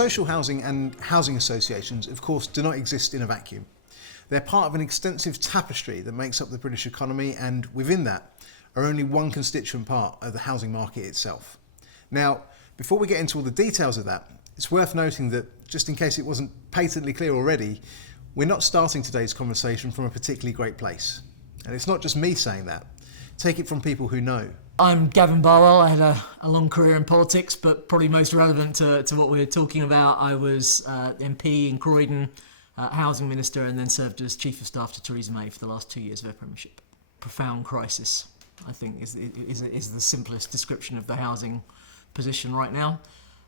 Social housing and housing associations, of course, do not exist in a vacuum. They're part of an extensive tapestry that makes up the British economy, and within that are only one constituent part of the housing market itself. Now, before we get into all the details of that, it's worth noting that, just in case it wasn't patently clear already, we're not starting today's conversation from a particularly great place. And it's not just me saying that. Take it from people who know. I'm Gavin Barwell. I had a long career in politics, but probably most relevant to what we're talking about, I was MP in Croydon, Housing Minister, and then served as Chief of Staff to Theresa May for the last 2 years of her premiership. Profound crisis, I think, is the simplest description of the housing position right now.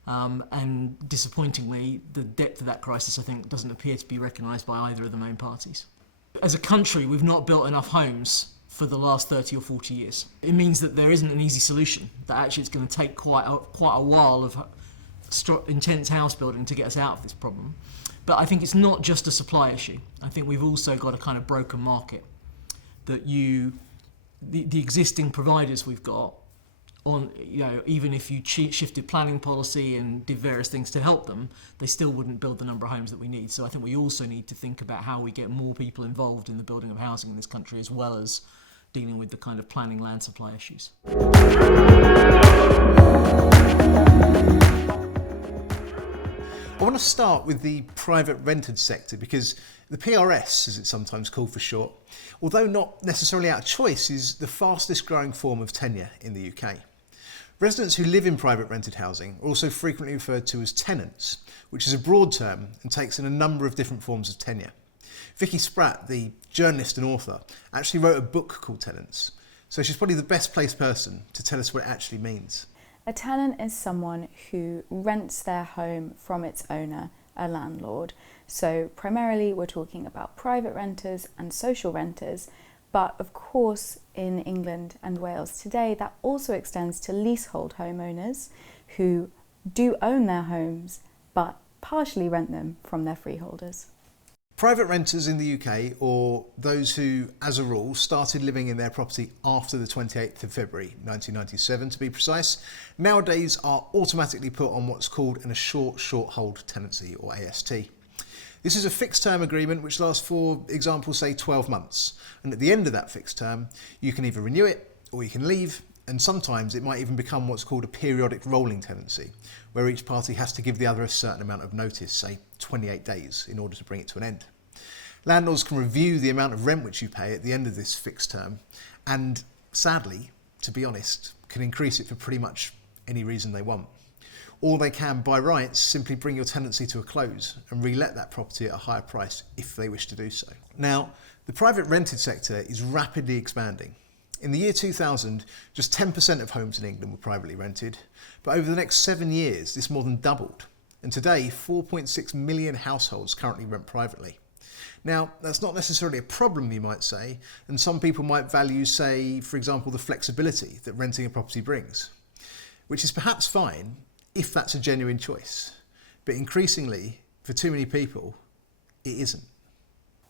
And disappointingly, the depth of that crisis, I think, doesn't appear to be recognised by either of the main parties. As a country, we've not built enough homes for the last 30 or 40 years. It means that there isn't an easy solution, that actually it's going to take quite a while of intense house building to get us out of this problem. But I think it's not just a supply issue. I think we've also got a kind of broken market, that the existing providers we've got, even if you shifted planning policy and did various things to help them, they still wouldn't build the number of homes that we need. So I think we also need to think about how we get more people involved in the building of housing in this country, as well as dealing with the kind of planning land supply issues. I want to start with the private rented sector, because the PRS, as it's sometimes called for short, although not necessarily out of choice, is the fastest growing form of tenure in the UK. Residents who live in private rented housing are also frequently referred to as tenants, which is a broad term and takes in a number of different forms of tenure. Vicky Spratt, the journalist and author, actually wrote a book called Tenants, so she's probably the best placed person to tell us what it actually means. A tenant is someone who rents their home from its owner, a landlord. So primarily we're talking about private renters and social renters, but of course in England and Wales today that also extends to leasehold homeowners who do own their homes but partially rent them from their freeholders. Private renters in the UK, or those who, as a rule, started living in their property after the 28th of February 1997 to be precise, nowadays are automatically put on what's called an assured short hold tenancy, or AST. This is a fixed term agreement which lasts, for example, say 12 months, and at the end of that fixed term you can either renew it or you can leave, and sometimes it might even become what's called a periodic rolling tenancy, where each party has to give the other a certain amount of notice, say 28 days, in order to bring it to an end. Landlords can review the amount of rent which you pay at the end of this fixed term, and sadly, to be honest, can increase it for pretty much any reason they want. Or they can, by rights, simply bring your tenancy to a close and re-let that property at a higher price if they wish to do so. Now, the private rented sector is rapidly expanding. In the year 2000, just 10% of homes in England were privately rented, but over the next 7 years, this more than doubled. And today, 4.6 million households currently rent privately. Now, that's not necessarily a problem, you might say, and some people might value, say, for example, the flexibility that renting a property brings, which is perhaps fine if that's a genuine choice. But increasingly, for too many people, it isn't.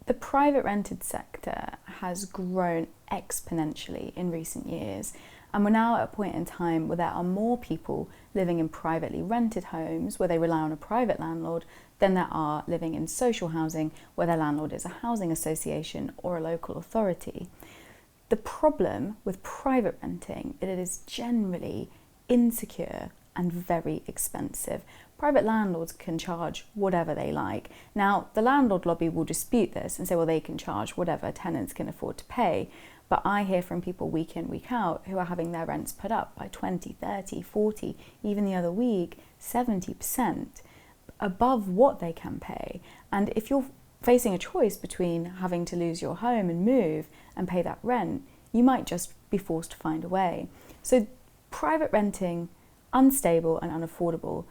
The private rented sector has grown exponentially in recent years, and we're now at a point in time where there are more people living in privately rented homes where they rely on a private landlord than there are living in social housing where their landlord is a housing association or a local authority. The problem with private renting is it is generally insecure and very expensive. Private landlords can charge whatever they like. Now, the landlord lobby will dispute this and say, well, they can charge whatever tenants can afford to pay. But I hear from people week in, week out who are having their rents put up by 20, 30, 40, even the other week, 70% above what they can pay. And if you're facing a choice between having to lose your home and move and pay that rent, you might just be forced to find a way. So private renting, unstable and unaffordable.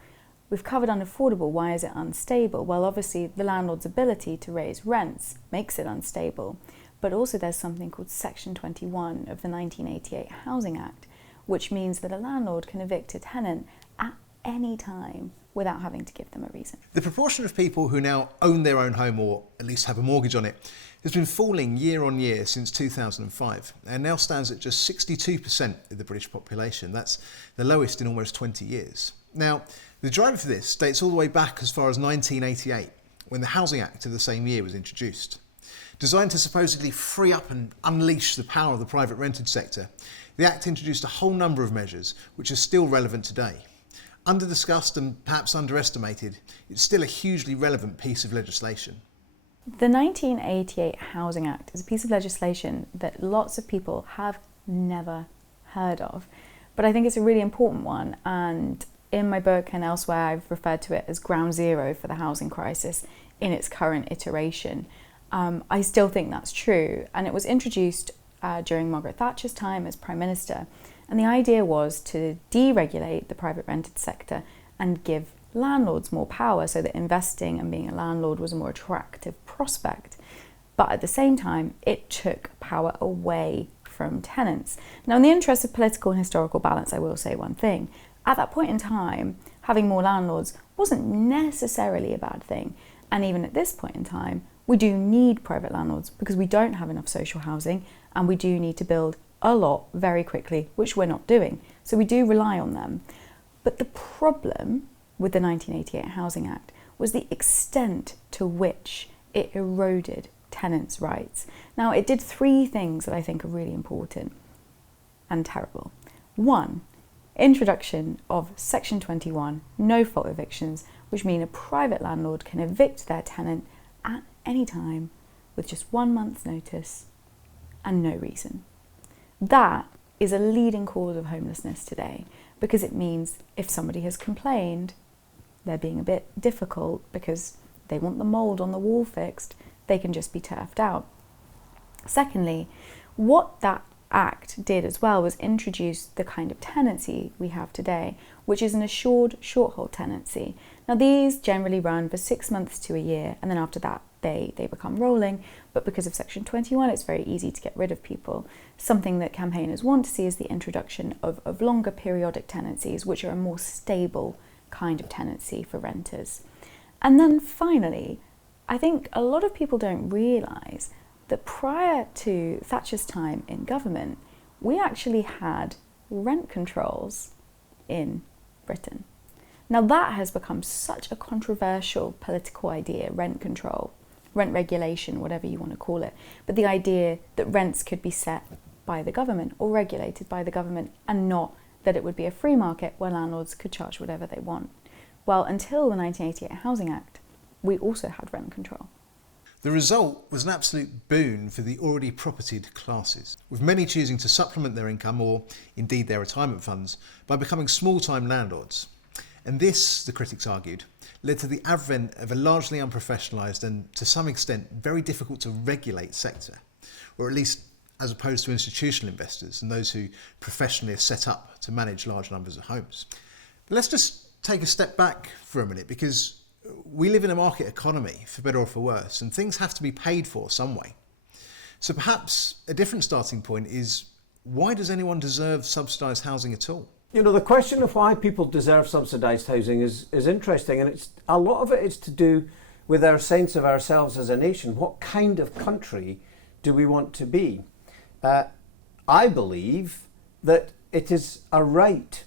We've covered unaffordable. Why is it unstable? Well, obviously the landlord's ability to raise rents makes it unstable. But also there's something called Section 21 of the 1988 Housing Act, which means that a landlord can evict a tenant at any time without having to give them a reason. The proportion of people who now own their own home, or at least have a mortgage on it, has been falling year on year since 2005 and now stands at just 62% of the British population. That's the lowest in almost 20 years. Now, the driver for this dates all the way back as far as 1988, when the Housing Act of the same year was introduced. Designed to supposedly free up and unleash the power of the private rented sector, the Act introduced a whole number of measures which are still relevant today. Under-discussed and perhaps underestimated, it's still a hugely relevant piece of legislation. The 1988 Housing Act is a piece of legislation that lots of people have never heard of, but I think it's a really important one, and in my book and elsewhere I've referred to it as ground zero for the housing crisis in its current iteration. I still think that's true, and it was introduced during Margaret Thatcher's time as Prime Minister, and the idea was to deregulate the private rented sector and give landlords more power so that investing and being a landlord was a more attractive prospect. But at the same time, it took power away from tenants. Now, in the interest of political and historical balance, I will say one thing. At that point in time, having more landlords wasn't necessarily a bad thing, and even at this point in time, we do need private landlords because we don't have enough social housing and we do need to build a lot very quickly, which we're not doing. So we do rely on them. But the problem with the 1988 Housing Act was the extent to which it eroded tenants' rights. Now, it did three things that I think are really important and terrible. One, introduction of Section 21, no-fault evictions, which mean a private landlord can evict their tenant at any time with just 1 month's notice and no reason. That is a leading cause of homelessness today because it means if somebody has complained, they're being a bit difficult because they want the mould on the wall fixed, they can just be turfed out. Secondly, what that Act did as well was introduce the kind of tenancy we have today, which is an assured short-hold tenancy. Now, these generally run for 6 months to a year, and then after that they become rolling, but because of Section 21 it's very easy to get rid of people. Something that campaigners want to see is the introduction of longer periodic tenancies, which are a more stable kind of tenancy for renters. And then finally, I think a lot of people don't realise that prior to Thatcher's time in government, we actually had rent controls in Britain. Now that has become such a controversial political idea, rent control, rent regulation, whatever you want to call it, but the idea that rents could be set by the government or regulated by the government and not that it would be a free market where landlords could charge whatever they want. Well, until the 1988 Housing Act, we also had rent control. The result was an absolute boon for the already propertied classes, with many choosing to supplement their income or indeed their retirement funds by becoming small-time landlords. And this, the critics argued, led to the advent of a largely unprofessionalised and to some extent very difficult to regulate sector, or at least as opposed to institutional investors and those who professionally are set up to manage large numbers of homes. But let's just take a step back for a minute, because we live in a market economy, for better or for worse, and things have to be paid for some way. So perhaps a different starting point is, why does anyone deserve subsidised housing at all? You know, the question of why people deserve subsidised housing is interesting, and it's a lot of it is to do with our sense of ourselves as a nation. What kind of country do we want to be? I believe that it is a right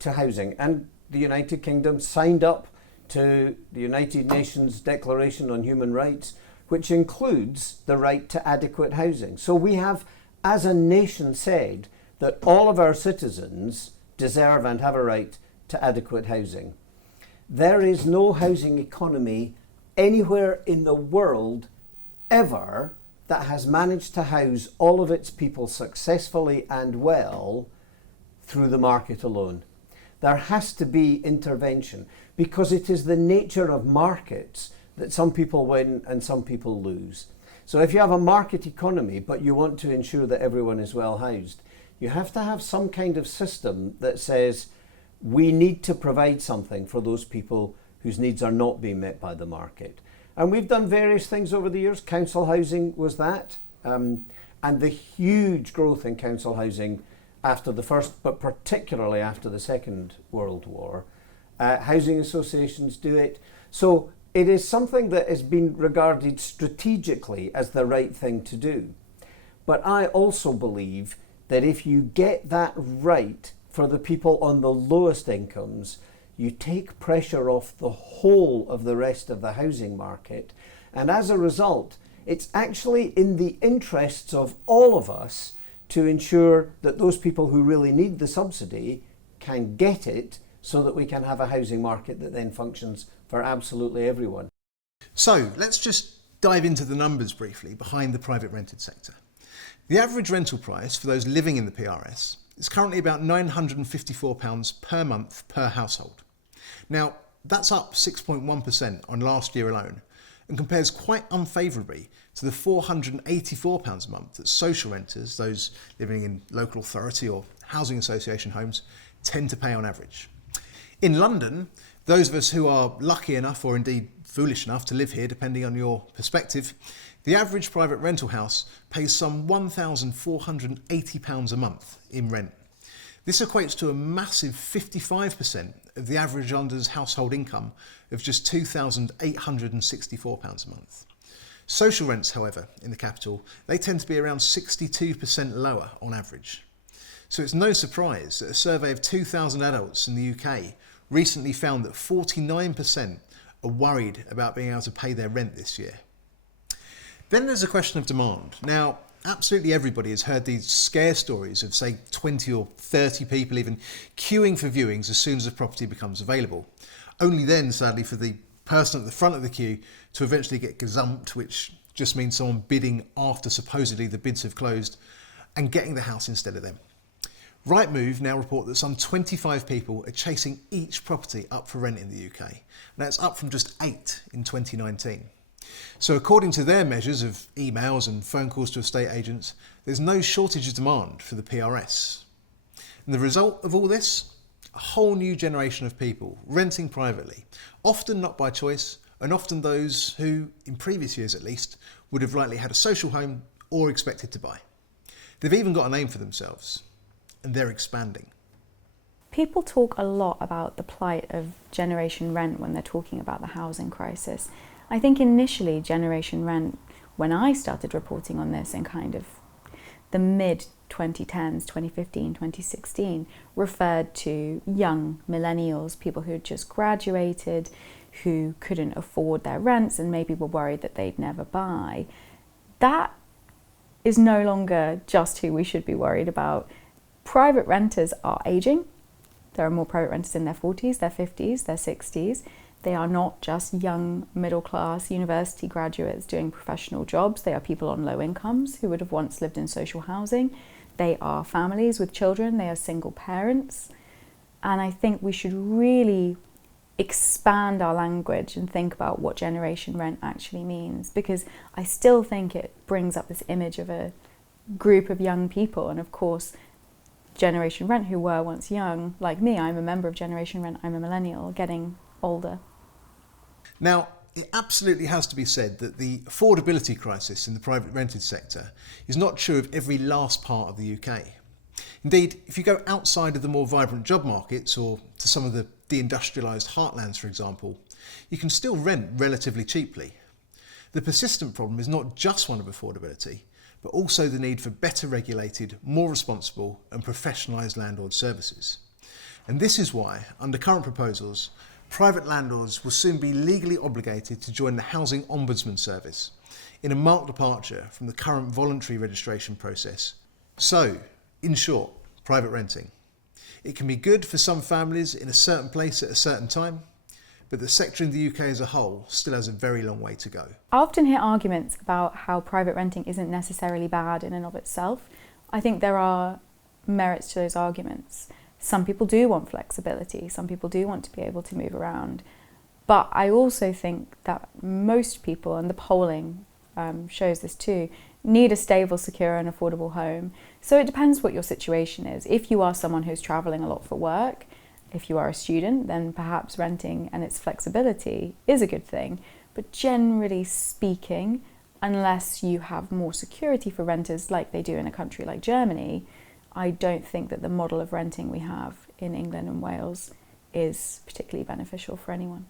to housing, and the United Kingdom signed up to the United Nations Declaration on Human Rights, which includes the right to adequate housing. So we have, as a nation, said that all of our citizens deserve and have a right to adequate housing. There is no housing economy anywhere in the world ever that has managed to house all of its people successfully and well through the market alone. There has to be intervention, because it is the nature of markets that some people win and some people lose. So if you have a market economy but you want to ensure that everyone is well housed, you have to have some kind of system that says we need to provide something for those people whose needs are not being met by the market. And we've done various things over the years. Council housing was that, and the huge growth in council housing after the First, but particularly after the Second World War. Housing associations do it. So it is something that has been regarded strategically as the right thing to do. But I also believe that if you get that right for the people on the lowest incomes, you take pressure off the whole of the rest of the housing market. And as a result, it's actually in the interests of all of us to ensure that those people who really need the subsidy can get it, so that we can have a housing market that then functions for absolutely everyone. So let's just dive into the numbers briefly behind the private rented sector. The average rental price for those living in the PRS is currently about £954 per month per household. Now, that's up 6.1% on last year alone, and compares quite unfavourably to the £484 a month that social renters, those living in local authority or housing association homes, tend to pay on average. In London, those of us who are lucky enough, or indeed foolish enough, to live here, depending on your perspective, the average private rental house pays some £1,480 a month in rent. This equates to a massive 55% of the average London's household income of just £2,864 a month. Social rents, however, in the capital, they tend to be around 62% lower on average. So it's no surprise that a survey of 2,000 adults in the UK recently found that 49% are worried about being able to pay their rent this year. Then there's a question of demand. Now, absolutely everybody has heard these scare stories of, say, 20 or 30 people even queuing for viewings as soon as a property becomes available. Only then, sadly, for the person at the front of the queue to eventually get gazumped, which just means someone bidding after supposedly the bids have closed and getting the house instead of them. Rightmove now report that some 25 people are chasing each property up for rent in the UK. And that's up from just 8 in 2019. So according to their measures of emails and phone calls to estate agents, there's no shortage of demand for the PRS. And the result of all this? A whole new generation of people renting privately, often not by choice, and often those who, in previous years at least, would have likely had a social home or expected to buy. They've even got a name for themselves, and they're expanding. People talk a lot about the plight of Generation Rent when they're talking about the housing crisis. I think initially Generation Rent, when I started reporting on this in kind of the mid-2010s, 2015, 2016, referred to young millennials, people who had just graduated, who couldn't afford their rents and maybe were worried that they'd never buy. That is no longer just who we should be worried about. Private renters are ageing. There are more private renters in their 40s, their 50s, their 60s. They are not just young middle-class university graduates doing professional jobs. They are people on low incomes who would have once lived in social housing. They are families with children. They are single parents. And I think we should really expand our language and think about what Generation Rent actually means, because I still think it brings up this image of a group of young people. And of course, Generation Rent, who were once young, like me, I'm a member of Generation Rent, I'm a millennial, getting older. Now, it absolutely has to be said that the affordability crisis in the private rented sector is not true of every last part of the UK. Indeed, if you go outside of the more vibrant job markets or to some of the deindustrialised heartlands, for example, you can still rent relatively cheaply. The persistent problem is not just one of affordability, but also the need for better regulated, more responsible and professionalised landlord services. And this is why, under current proposals, private landlords will soon be legally obligated to join the Housing Ombudsman Service, in a marked departure from the current voluntary registration process. So, in short, private renting. It can be good for some families in a certain place at a certain time, but the sector in the UK as a whole still has a very long way to go. I often hear arguments about how private renting isn't necessarily bad in and of itself. I think there are merits to those arguments. Some people do want flexibility, some people do want to be able to move around. But I also think that most people, and the polling shows this too, need a stable, secure and affordable home. So it depends what your situation is. If you are someone who's travelling a lot for work, if you are a student, then perhaps renting and its flexibility is a good thing. But generally speaking, unless you have more security for renters like they do in a country like Germany, I don't think that the model of renting we have in England and Wales is particularly beneficial for anyone.